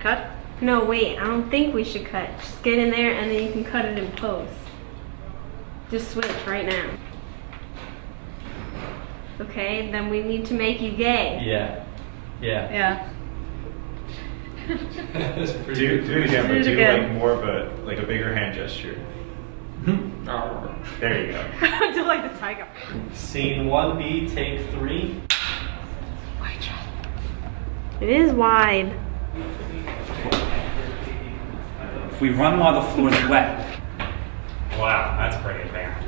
cut? No, wait, I don't think we should cut. Just get in there and then you can cut it in post. Just switch right now. Okay, then we need to make you gay. Yeah. Yeah. Do it again, but do like more of a bigger hand gesture. There you go. Do like the tiger. Scene 1B, take 3. It is wide. If we run while the floor is wet. Wow, that's pretty advanced.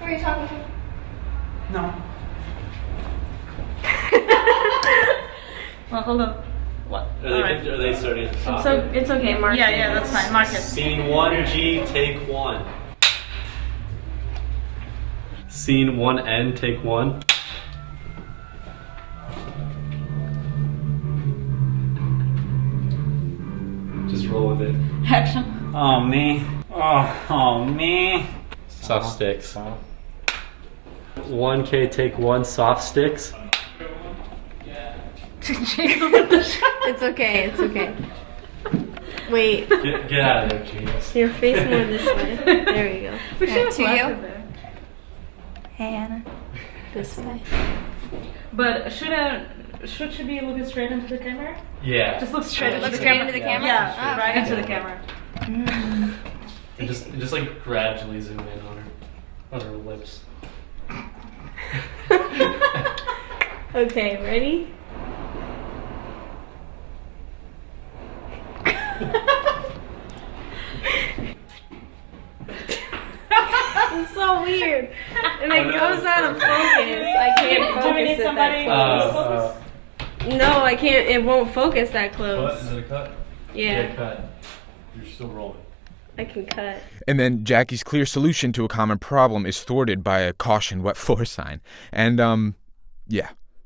Who are you talking to? No. Well, hold on. What? Are they starting at the top? So it's okay, Mark. Yeah, that's fine. Mark it. Scene 1G, take 1. Scene 1N, take 1. Just roll with it. Action. Oh, me. Oh, me. Soft sticks. 1K, take 1, soft sticks. It's okay, it's okay. Wait, Get out of there, James. your face more this way. There we go. We should have to you. left it there. Hey, Anna. This way. But should she be looking straight into the camera? Yeah. Just look straight into Look the straight camera. into the camera? Yeah, Oh, right okay. into the camera. And just like gradually zoom in on her lips. Okay, ready? It's so weird. And it goes out of focus. I can't focus Do we need it somebody? that close. No, I can't. It won't focus that close. Is it a cut? Yeah, Cut. You're still rolling. I can cut. And then Jackie's clear solution to a common problem is thwarted by a caution wet floor sign. And, yeah.